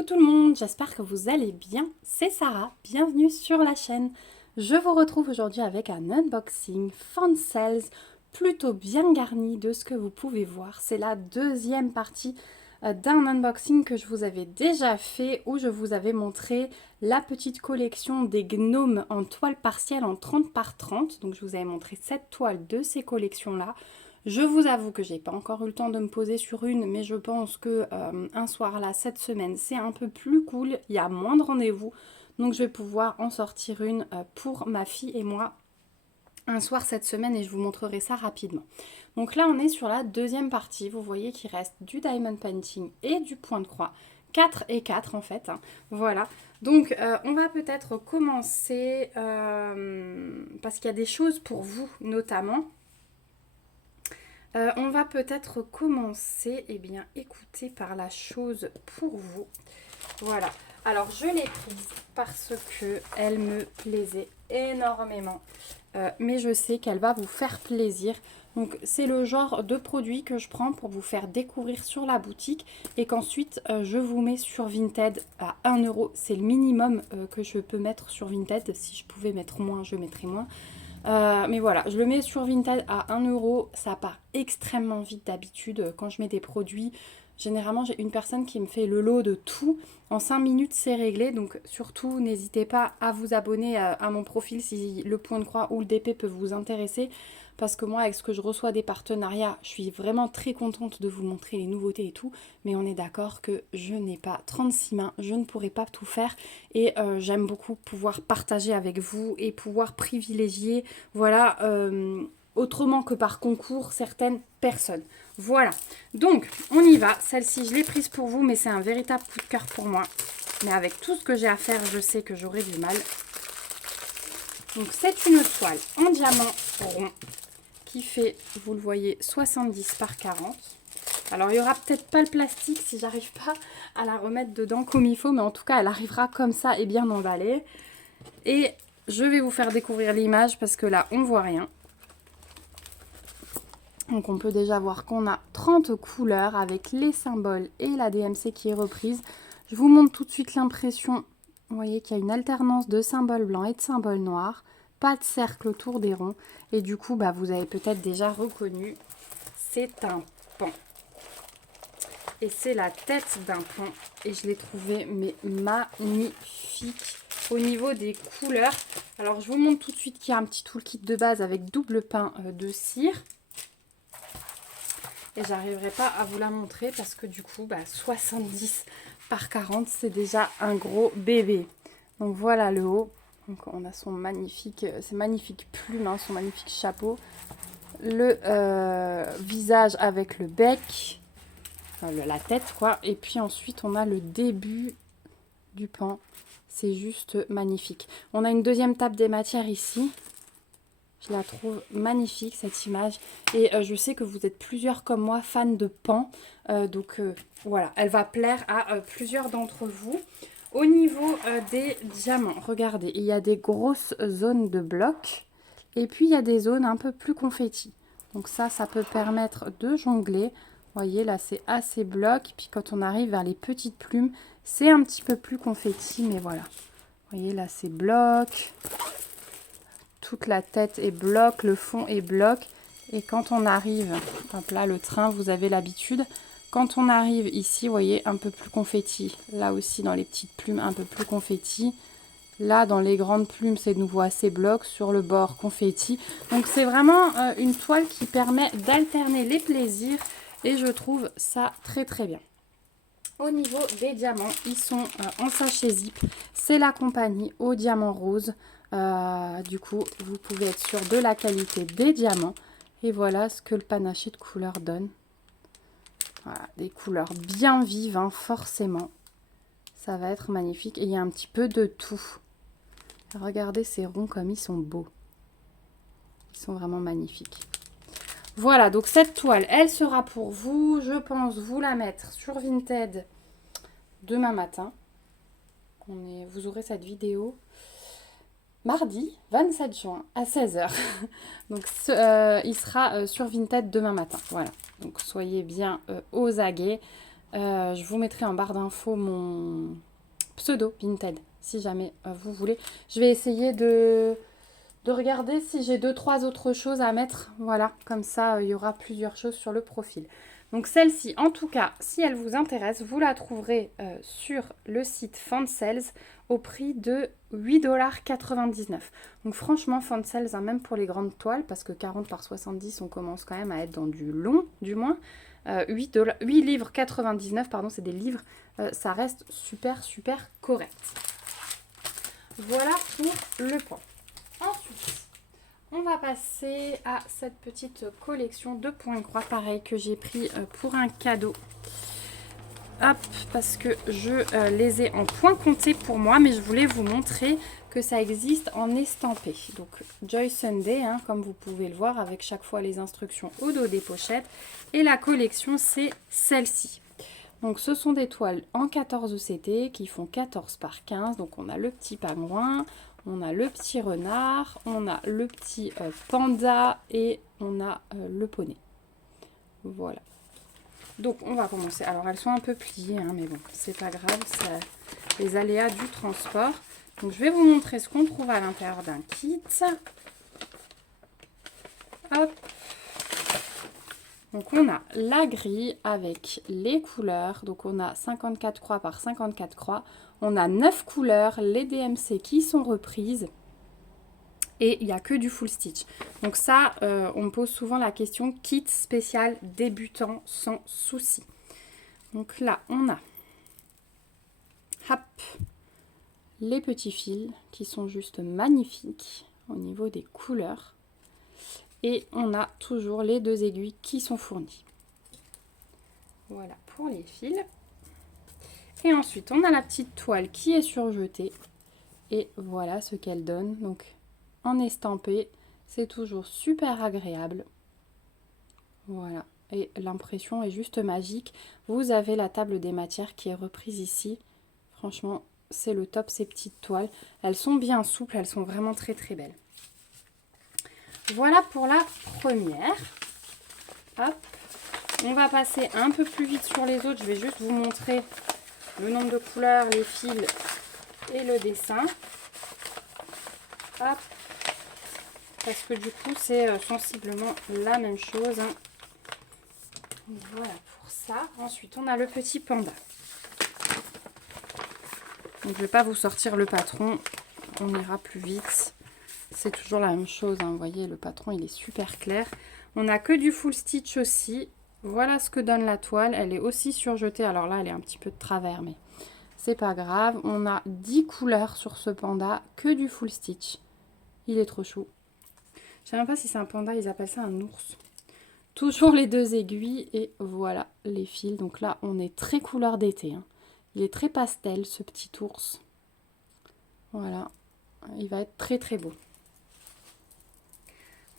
Coucou tout le monde, j'espère que vous allez bien. C'est Sarah, bienvenue sur la chaîne. Je vous retrouve aujourd'hui avec un unboxing fan sales plutôt bien garni de ce que vous pouvez voir. C'est la deuxième partie d'un unboxing que je vous avais déjà fait où je vous avais montré la petite collection des gnomes en toile partielle en 30 par 30. Donc je vous avais montré cette toile de ces collections-là. Je vous avoue que j'ai pas encore eu le temps de me poser sur une, mais je pense que un soir là, cette semaine, c'est un peu plus cool, il y a moins de rendez-vous, donc je vais pouvoir en sortir une pour ma fille et moi un soir cette semaine et je vous montrerai ça rapidement. Donc là, on est sur la deuxième partie, vous voyez qu'il reste du diamond painting et du point de croix, 4 et 4 en fait, hein. Voilà. Donc on va peut-être commencer parce qu'il y a des choses pour vous notamment. On va peut-être commencer, eh bien, écoutez, par la chose pour vous. Voilà. Alors, je l'ai prise parce que elle me plaisait énormément. Mais je sais qu'elle va vous faire plaisir. Donc, c'est le genre de produit que je prends pour vous faire découvrir sur la boutique et qu'ensuite, je vous mets sur Vinted à 1 euro. C'est le minimum que je peux mettre sur Vinted. Si je pouvais mettre moins, je mettrais moins. Mais voilà, je le mets sur Vinted à 1 euro. Ça part extrêmement vite d'habitude. Quand je mets des produits, généralement j'ai une personne qui me fait le lot de tout. En 5 minutes, c'est réglé. Donc surtout, n'hésitez pas à vous abonner à mon profil si le point de croix ou le DP peut vous intéresser. Parce que moi, avec ce que je reçois des partenariats, je suis vraiment très contente de vous montrer les nouveautés et tout. Mais on est d'accord que je n'ai pas 36 mains, je ne pourrai pas tout faire. Et j'aime beaucoup pouvoir partager avec vous et pouvoir privilégier, voilà, autrement que par concours, certaines personnes. Voilà, donc on y va. Celle-ci, je l'ai prise pour vous, mais c'est un véritable coup de cœur pour moi. Mais avec tout ce que j'ai à faire, je sais que j'aurai du mal. Donc c'est une toile en diamant rond qui fait, vous le voyez, 70 par 40. Alors il n'y aura peut-être pas le plastique si j'arrive pas à la remettre dedans comme il faut, mais en tout cas elle arrivera comme ça et bien emballée. Et je vais vous faire découvrir l'image parce que là on voit rien. Donc on peut déjà voir qu'on a 30 couleurs avec les symboles et la DMC qui est reprise. Je vous montre tout de suite l'impression. Vous voyez qu'il y a une alternance de symboles blancs et de symboles noirs. Pas de cercle autour des ronds. Et du coup, bah, vous avez peut-être déjà reconnu, c'est un pan. Et c'est la tête d'un pan. Et je l'ai trouvé mais magnifique au niveau des couleurs. Alors je vous montre tout de suite qu'il y a un petit toolkit de base avec double pain de cire. Et j'arriverai pas à vous la montrer parce que du coup, 70 par 40, c'est déjà un gros bébé. Donc voilà le haut. Donc on a son magnifique, ses magnifiques plumes, hein, son magnifique chapeau. Le visage avec le bec, enfin, la tête quoi. Et puis ensuite on a le début du pan. C'est juste magnifique. On a une deuxième table des matières ici. Je la trouve magnifique cette image et je sais que vous êtes plusieurs comme moi fans de pan. Donc voilà, elle va plaire à plusieurs d'entre vous. Au niveau des diamants, regardez, il y a des grosses zones de blocs et puis il y a des zones un peu plus confetti. Donc ça peut permettre de jongler. Vous voyez là c'est assez bloc. Puis quand on arrive vers les petites plumes, c'est un petit peu plus confetti, mais voilà. Vous voyez là c'est bloc. Toute la tête est bloc, le fond est bloc. Et quand on arrive, hop là, le train, vous avez l'habitude. Quand on arrive ici, vous voyez, un peu plus confetti. Là aussi, dans les petites plumes, un peu plus confetti. Là, dans les grandes plumes, c'est de nouveau assez bloc. Sur le bord, confetti. Donc, c'est vraiment une toile qui permet d'alterner les plaisirs. Et je trouve ça très, très bien. Au niveau des diamants, ils sont en sachet zip. C'est la compagnie au diamant rose. Du coup, vous pouvez être sûr de la qualité des diamants. Et voilà ce que le panaché de couleurs donne. Voilà, des couleurs bien vives, hein, forcément. Ça va être magnifique. Et il y a un petit peu de tout. Regardez ces ronds comme ils sont beaux. Ils sont vraiment magnifiques. Voilà, donc cette toile, elle sera pour vous. Je pense vous la mettre sur Vinted demain matin. Vous aurez cette vidéo mardi 27 juin à 16 h. Donc il sera sur Vinted demain matin. Voilà, donc soyez bien aux aguets. Je vous mettrai en barre d'infos mon pseudo Vinted, si jamais vous voulez. Je vais essayer de regarder si j'ai 2-3 autres choses à mettre. Voilà, comme ça, il y aura plusieurs choses sur le profil. Donc celle-ci, en tout cas, si elle vous intéresse, vous la trouverez sur le site Fansales au prix de 8,99 $. Donc franchement, Fansales, hein, même pour les grandes toiles, parce que 40 par 70, on commence quand même à être dans du long, du moins. 8 livres 99, pardon, c'est des livres, ça reste super, super correct. Voilà pour le point. Ensuite, on va passer à cette petite collection de points croix, pareil, que j'ai pris pour un cadeau. Hop, parce que je les ai en points comptés pour moi, mais je voulais vous montrer que ça existe en estampé. Donc, Joy Sunday, hein, comme vous pouvez le voir, avec chaque fois les instructions au dos des pochettes. Et la collection, c'est celle-ci. Donc, ce sont des toiles en 14 CT qui font 14 par 15. Donc, on a le petit pingouin, on a le petit renard, on a le petit panda et on a le poney. Voilà. Donc, on va commencer. Alors, elles sont un peu pliées, hein, mais bon, c'est pas grave, c'est les aléas du transport. Donc, je vais vous montrer ce qu'on trouve à l'intérieur d'un kit. Hop. Donc, on a la grille avec les couleurs. Donc, on a 54 croix par 54 croix. On a 9 couleurs, les DMC qui sont reprises. Et il n'y a que du full stitch. Donc ça, on me pose souvent la question kit spécial débutant sans souci. Donc là, on a hop, les petits fils qui sont juste magnifiques au niveau des couleurs. Et on a toujours les 2 aiguilles qui sont fournies. Voilà pour les fils. Et ensuite, on a la petite toile qui est surjetée. Et voilà ce qu'elle donne. Donc, en estampé, c'est toujours super agréable. Voilà. Et l'impression est juste magique. Vous avez la table des matières qui est reprise ici. Franchement, c'est le top, ces petites toiles. Elles sont bien souples, elles sont vraiment très très belles. Voilà pour la première. Hop. On va passer un peu plus vite sur les autres. Je vais juste vous montrer le nombre de couleurs, les fils et le dessin. Hop. Parce que du coup, c'est sensiblement la même chose. Hein. Voilà pour ça. Ensuite, on a le petit panda. Donc, je ne vais pas vous sortir le patron. On ira plus vite. C'est toujours la même chose. Hein. Vous voyez, le patron, il est super clair. On n'a que du full stitch aussi. Voilà ce que donne la toile. Elle est aussi surjetée. Alors là, elle est un petit peu de travers, mais c'est pas grave. On a 10 couleurs sur ce panda. Que du full stitch. Il est trop chou. Je ne sais même pas si c'est un panda. Ils appellent ça un ours. Toujours les 2 aiguilles. Et voilà les fils. Donc là, on est très couleur d'été. Hein. Il est très pastel, ce petit ours. Voilà. Il va être très très beau.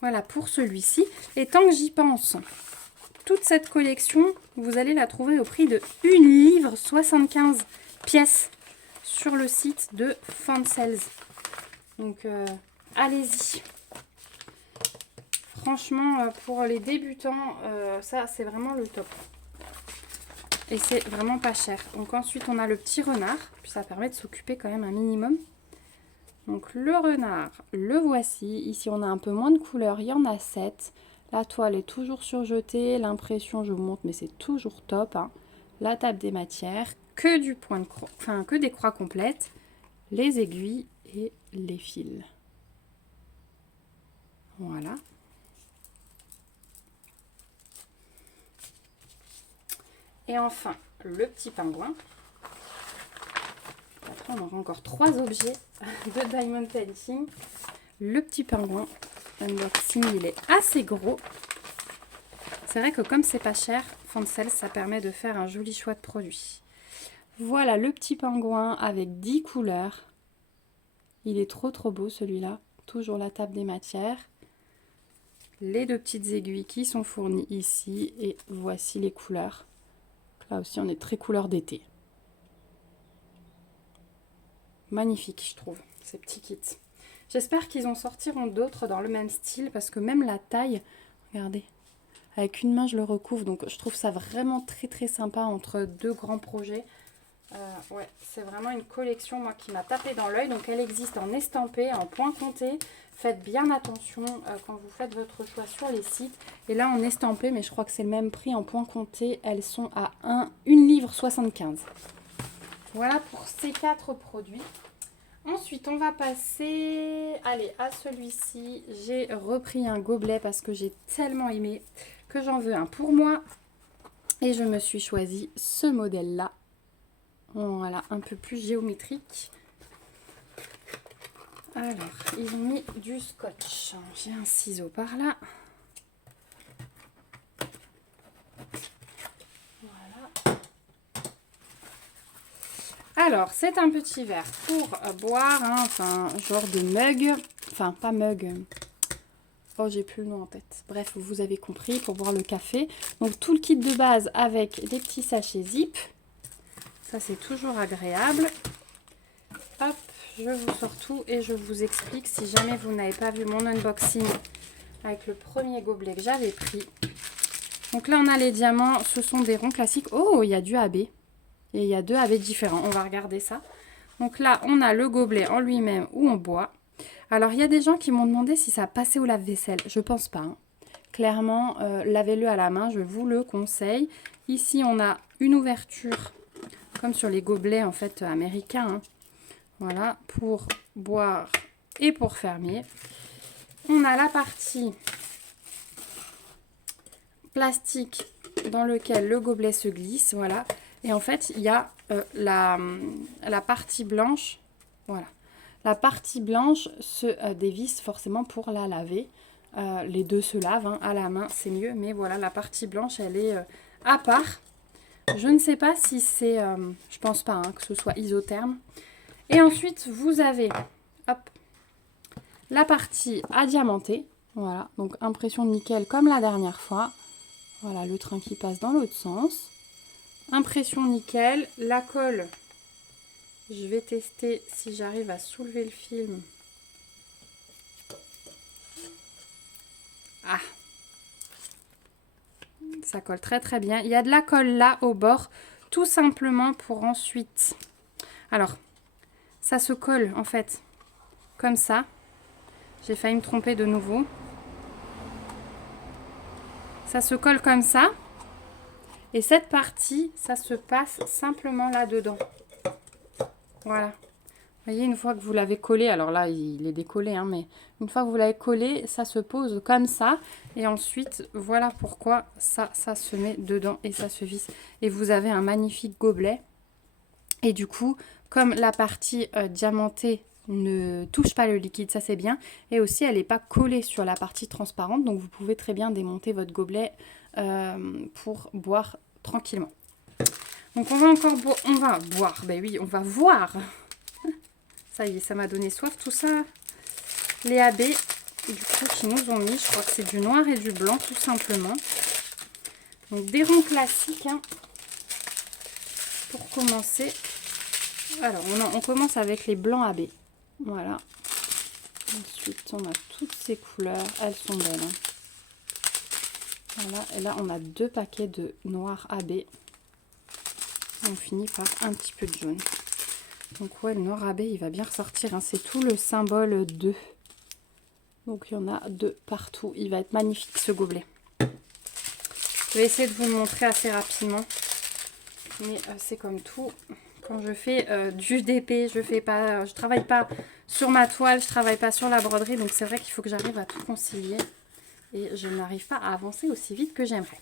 Voilà pour celui-ci. Et tant que j'y pense, toute cette collection, vous allez la trouver au prix de 1,75 pièces sur le site de Fansales. Donc, allez-y. Franchement, pour les débutants, ça, c'est vraiment le top. Et c'est vraiment pas cher. Donc, ensuite, on a le petit renard. Puis, ça permet de s'occuper quand même un minimum. Donc, le renard, le voici. Ici, on a un peu moins de couleurs. Il y en a 7. La toile est toujours surjetée. L'impression, je vous montre, mais c'est toujours top. Hein. La table des matières. Que du point de croix, enfin, que des croix complètes. Les aiguilles et les fils. Voilà. Et enfin, le petit pingouin. Après, on aura encore 3 objets de Diamond Painting. Le petit pingouin, l'unboxing, il est assez gros. C'est vrai que comme c'est pas cher, Fansales, ça permet de faire un joli choix de produit. Voilà le petit pingouin avec 10 couleurs. Il est trop trop beau celui-là. Toujours la table des matières. Les 2 petites aiguilles qui sont fournies ici. Et voici les couleurs. Là aussi, on est très couleur d'été. Magnifique, je trouve, ces petits kits. J'espère qu'ils en sortiront d'autres dans le même style, parce que même la taille, regardez, Avec une main, je le recouvre. Donc, je trouve ça vraiment très, très sympa entre deux grands projets. Ouais, c'est vraiment une collection, moi, qui m'a tapé dans l'œil. Donc, elle existe en estampé, en point compté. Faites bien attention quand vous faites votre choix sur les sites. Et là, en estampé, mais je crois que c'est le même prix en point compté. Elles sont à 1,75 livre. Voilà pour ces 4 produits. Ensuite, on va passer à celui-ci. J'ai repris un gobelet parce que j'ai tellement aimé que j'en veux un pour moi. Et je me suis choisi ce modèle-là. Voilà, un peu plus géométrique. Alors, ils ont mis du scotch. J'ai un ciseau par là. Voilà. Alors, c'est un petit verre pour boire, hein, enfin, genre de mug. Enfin, pas mug. Oh, j'ai plus le nom en tête. Bref, vous avez compris, pour boire le café. Donc, tout le kit de base avec des petits sachets zip. Ça, c'est toujours agréable. Hop, je vous sors tout et je vous explique si jamais vous n'avez pas vu mon unboxing avec le premier gobelet que j'avais pris. Donc là, on a les diamants. Ce sont des ronds classiques. Oh, il y a du AB. Et il y a 2 AB différents. On va regarder ça. Donc là, on a le gobelet en lui-même où on boit. Alors, il y a des gens qui m'ont demandé si ça passait au lave-vaisselle. Je pense pas. Hein. Clairement, lavez-le à la main. Je vous le conseille. Ici, on a une ouverture comme sur les gobelets en fait américains. Hein. Voilà, pour boire et pour fermer. On a la partie plastique dans lequel le gobelet se glisse. Voilà. Et en fait, il y a la partie blanche. Voilà. La partie blanche se dévisse forcément pour la laver. Les deux se lavent hein, à la main, c'est mieux. Mais voilà, la partie blanche, elle est à part. Je ne sais pas si c'est... je pense pas hein, que ce soit isotherme. Et ensuite, vous avez hop, la partie à diamanter. Voilà, donc impression nickel comme la dernière fois. Voilà, le train qui passe dans l'autre sens. Impression nickel. La colle, je vais tester si j'arrive à soulever le film. Ah, ça colle très très bien. Il y a de la colle là au bord, tout simplement pour ensuite... Alors, ça se colle en fait comme ça. J'ai failli me tromper de nouveau. Ça se colle comme ça. Et cette partie, ça se passe simplement là-dedans. Voilà. Vous voyez, une fois que vous l'avez collé, alors là, il est décollé, hein, mais une fois que vous l'avez collé, ça se pose comme ça. Et ensuite, voilà pourquoi ça se met dedans et ça se visse. Et vous avez un magnifique gobelet. Et du coup, comme la partie diamantée ne touche pas le liquide, ça c'est bien. Et aussi, elle n'est pas collée sur la partie transparente. Donc, vous pouvez très bien démonter votre gobelet pour boire tranquillement. Donc, on va boire. Ben oui, on va voir. Ça y est, ça m'a donné soif tout ça. Les AB, du coup, qui nous ont mis, je crois que c'est du noir et du blanc, tout simplement. Donc, des ronds classiques, hein, pour commencer. Alors, on commence avec les blancs AB. Voilà. Ensuite, on a toutes ces couleurs. Elles sont belles. Hein. Voilà. Et là, on a 2 paquets de noir AB. On finit par un petit peu de jaune. Donc, ouais, le noir AB, il va bien ressortir. Hein. C'est tout le symbole 2. Donc, il y en a 2 partout. Il va être magnifique, ce gobelet. Je vais essayer de vous le montrer assez rapidement. Mais c'est comme tout. Quand je fais du DP, je travaille pas sur ma toile, je travaille pas sur la broderie. Donc, c'est vrai qu'il faut que j'arrive à tout concilier. Et je n'arrive pas à avancer aussi vite que j'aimerais.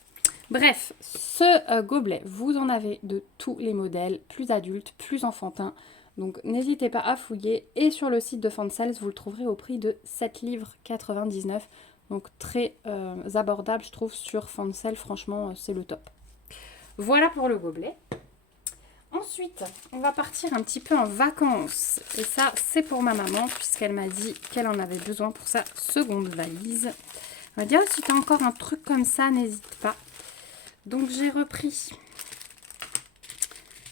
Bref, ce gobelet, vous en avez de tous les modèles, plus adultes, plus enfantins. Donc n'hésitez pas à fouiller. Et sur le site de Fansels, vous le trouverez au prix de 7,99 livres. Donc très abordable, je trouve, sur Fansels. Franchement, c'est le top. Voilà pour le gobelet. Ensuite, on va partir un petit peu en vacances. Et ça, c'est pour ma maman, puisqu'elle m'a dit qu'elle en avait besoin pour sa seconde valise. On va dire, si tu as encore un truc comme ça, n'hésite pas. Donc, j'ai repris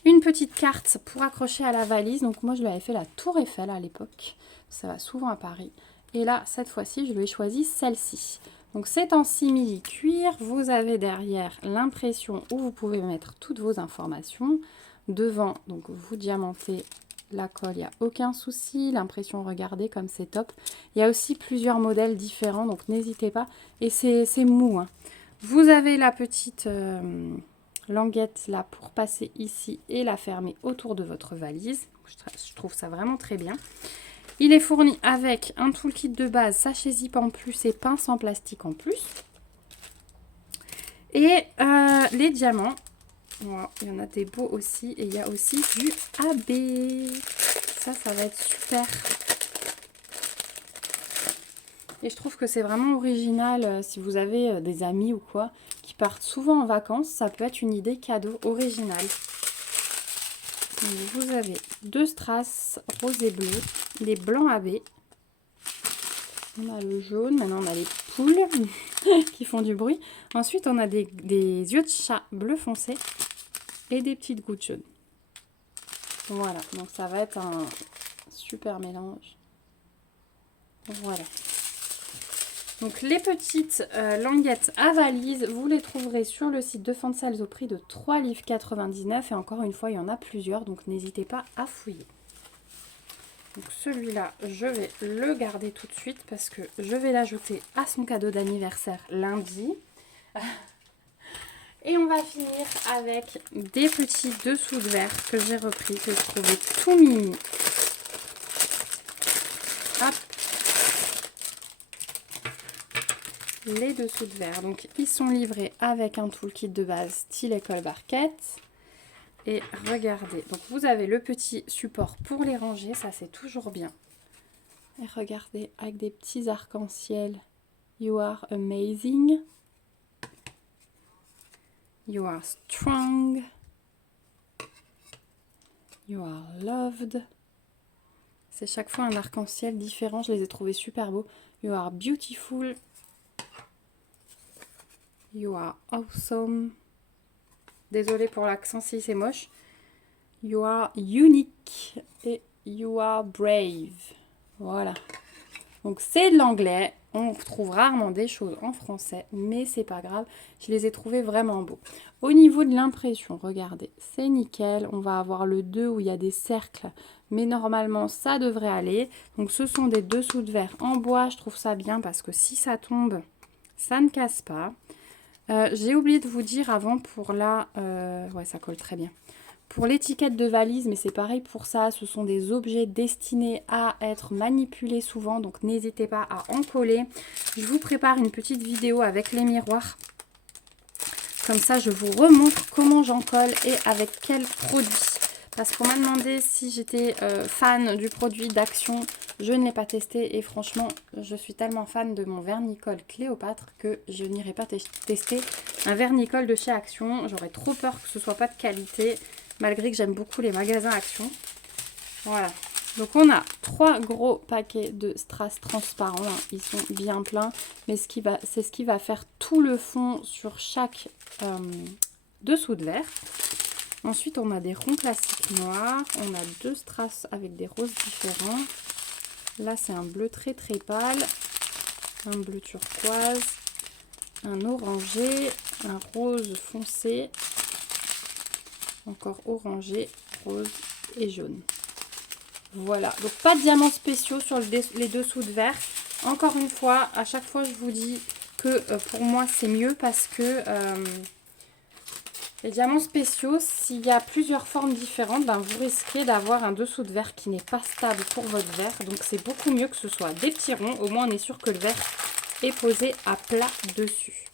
une petite carte pour accrocher à la valise. Donc, moi, je lui avais fait la Tour Eiffel à l'époque. Ça va souvent à Paris. Et là, cette fois-ci, je lui ai choisi celle-ci. Donc c'est en simili cuir. Vous avez derrière l'impression où vous pouvez mettre toutes vos informations. Devant, donc vous diamantez la colle, il n'y a aucun souci. L'impression, regardez comme c'est top. Il y a aussi plusieurs modèles différents, donc n'hésitez pas. Et c'est mou, hein. Vous avez la petite languette là pour passer ici et la fermer autour de votre valise. Je trouve ça vraiment très bien. Il est fourni avec un toolkit de base, sachet zip en plus et pince en plastique en plus. Et les diamants. Voilà, il y en a des beaux aussi. Et il y a aussi du AB. Ça va être super. Et je trouve que c'est vraiment original. Si vous avez des amis ou quoi qui partent souvent en vacances, ça peut être une idée cadeau originale. Donc, vous avez 2 strass rose et bleu, les blancs AB. On a le jaune, maintenant on a les poules qui font du bruit. Ensuite on a des yeux de chat bleu foncé et des petites gouttes jaunes. Voilà, donc ça va être un super mélange. Voilà. Donc les petites languettes à valise, vous les trouverez sur le site de Fancels au prix de 3,99 livres. Et encore une fois, il y en a plusieurs, donc n'hésitez pas à fouiller. Donc celui-là, je vais le garder tout de suite parce que je vais l'ajouter à son cadeau d'anniversaire lundi. Et on va finir avec des petits dessous de verre que j'ai repris, que je trouvais tout mimi. Hop. Les dessous de verre. Donc ils sont livrés avec un toolkit de base style école barquette. Et regardez, donc vous avez le petit support pour les ranger, ça c'est toujours bien. Et regardez, avec des petits arcs-en-ciel. You are amazing. You are strong. You are loved. C'est chaque fois un arc-en-ciel différent, je les ai trouvés super beaux. You are beautiful. You are awesome. Désolée pour l'accent si c'est moche. You are unique. Et you are brave. Voilà. Donc c'est de l'anglais. On trouve rarement des choses en français, mais c'est pas grave. Je les ai trouvés vraiment beaux. Au niveau de l'impression, regardez, c'est nickel. On va avoir le 2 où il y a des cercles, mais normalement ça devrait aller. Donc ce sont des dessous de verre en bois. Je trouve ça bien parce que si ça tombe, ça ne casse pas. J'ai oublié de vous dire avant pour la... ouais, ça colle très bien. Pour l'étiquette de valise, mais c'est pareil pour ça, ce sont des objets destinés à être manipulés souvent, donc n'hésitez pas à en coller. Je vous prépare une petite vidéo avec les miroirs. Comme ça, je vous remontre comment j'en colle et avec quel produit. Parce qu'on m'a demandé si j'étais fan du produit d'Action. Je ne l'ai pas testé et franchement, je suis tellement fan de mon vernis-colle Cléopâtre que je n'irai pas tester un vernis-colle de chez Action. J'aurais trop peur que ce soit pas de qualité, malgré que j'aime beaucoup les magasins Action. Voilà. Donc on a 3 gros paquets de strass transparents. Hein. Ils sont bien pleins, mais c'est ce qui va faire tout le fond sur chaque dessous de verre. Ensuite, on a des ronds plastiques noirs. On a 2 strass avec des roses différents. Là, c'est un bleu très très pâle. Un bleu turquoise. Un orangé. Un rose foncé. Encore orangé, rose et jaune. Voilà. Donc, pas de diamants spéciaux sur les dessous de verre. Encore une fois, à chaque fois, je vous dis que pour moi, c'est mieux parce que... les diamants spéciaux, s'il y a plusieurs formes différentes, ben vous risquez d'avoir un dessous de verre qui n'est pas stable pour votre verre. Donc c'est beaucoup mieux que ce soit des petits ronds. Au moins on est sûr que le verre est posé à plat dessus.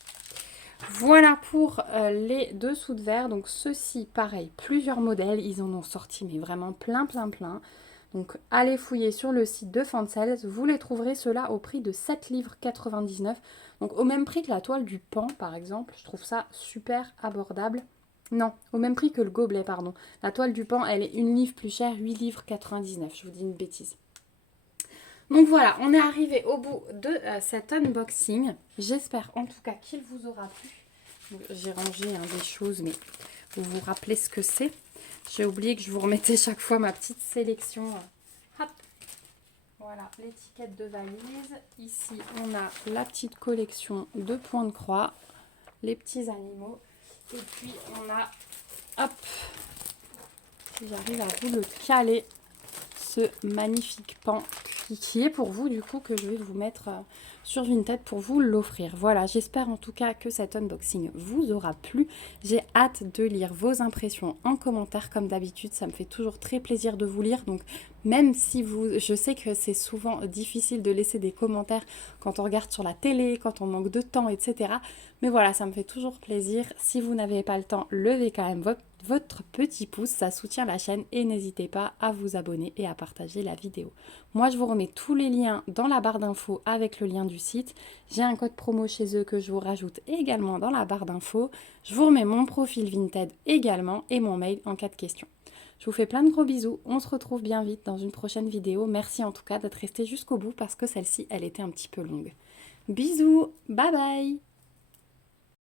Voilà pour les dessous de verre. Donc ceux-ci, pareil, plusieurs modèles. Ils en ont sorti mais vraiment plein. Donc allez fouiller sur le site de Fancels. Vous les trouverez ceux-là au prix de 7,99 livres. Donc au même prix que la toile du pan par exemple. Je trouve ça super abordable. Non, au même prix que le gobelet, pardon. La toile du pan, elle est 1 livre plus chère, 8,99 livres. Je vous dis une bêtise. Donc voilà, on est arrivé au bout de cet unboxing. J'espère en tout cas qu'il vous aura plu. J'ai rangé des choses, mais vous vous rappelez ce que c'est. J'ai oublié que je vous remettais chaque fois ma petite sélection. Hop. Voilà, l'étiquette de valise. Ici, on a la petite collection de points de croix, les petits animaux. Et puis, on a, hop, si j'arrive à vous le caler, ce magnifique pan qui est pour vous, du coup, que je vais vous mettre sur Vinted pour vous l'offrir. Voilà, j'espère en tout cas que cet unboxing vous aura plu. J'ai hâte de lire vos impressions en commentaire, comme d'habitude. Ça me fait toujours très plaisir de vous lire. Donc, même si je sais que c'est souvent difficile de laisser des commentaires quand on regarde sur la télé, quand on manque de temps, etc. Mais voilà, ça me fait toujours plaisir. Si vous n'avez pas le temps, levez quand même votre petit pouce, ça soutient la chaîne et n'hésitez pas à vous abonner et à partager la vidéo. Moi, je vous remets tous les liens dans la barre d'infos avec le lien du site. J'ai un code promo chez eux que je vous rajoute également dans la barre d'infos. Je vous remets mon profil Vinted également et mon mail en cas de questions. Je vous fais plein de gros bisous. On se retrouve bien vite dans une prochaine vidéo. Merci en tout cas d'être resté jusqu'au bout parce que celle-ci, elle était un petit peu longue. Bisous, bye bye!